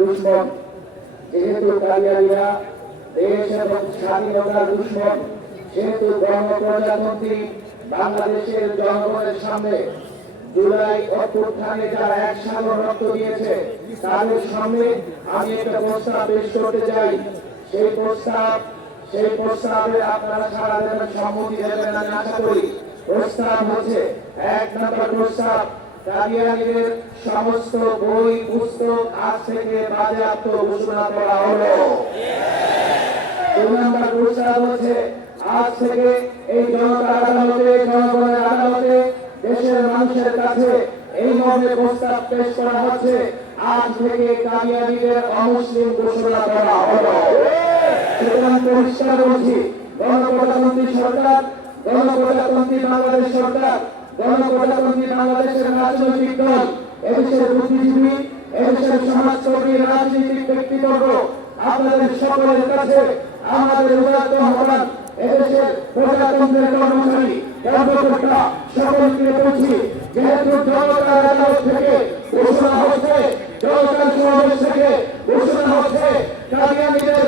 দুশ্মন, যেহেতু কাদিয়ানীরা দেশ এবং স্বাধীনতার দুশ্মন, সেহেতু গণপ্রজাতন্ত্রী বাংলাদেশের জনগণের সামনে জুলাই অভ্যুত্থানে যারা এক সাগর রক্ত দিয়েছে তাদের সামনে আমি একটা প্রস্তাব পেশ করতে চাই। সেই প্রস্তাবে আপনারা সারা দেবেন, সম্মতি দেবেন আমি আশা করি। প্রস্তাব হচ্ছে, 1 নম্বর প্রস্তাব, কাদিয়ানীদের সমস্ত বই পুস্তক আজ থেকে বাজেয়াপ্ত ঘোষণা করা হলো। 2 নম্বর প্রস্তাব হচ্ছে, আজ থেকে এই জনতার আদালতে, জনগণের আদালতে দেশের মানুষের কাছে এই মর্মে প্রস্তাব পেশ করা হচ্ছে, আজ থেকে কাদিয়ানীদের অমুসলিম ঘোষণা করা হলো। সুতরাং পরিষ্কার বলছি, গণপ্রজাতন্ত্রী সরকার, গণপ্রজাতন্ত্রী বাংলাদেশ সরকার, গণপ্রজাতন্ত্রী বাংলাদেশের রাজনৈতিক দল, এদেশের বুদ্ধিজীবী, এদেশের সমাজকর্মী, রাজনৈতিক ব্যক্তিবর্গ, আপনাদের সকলের কাছে আমাদের উদাত্ত আহ্বান, এদেশের প্রজাতন্ত্রের কর্মচারী, কর্মকর্তা সকলকে বলছি, যেহেতু জনতার আদালত থেকে ঘোষণা হচ্ছে, জনতার সমাবেশ থেকে ঘোষণা হচ্ছে, কাদিয়ানীদের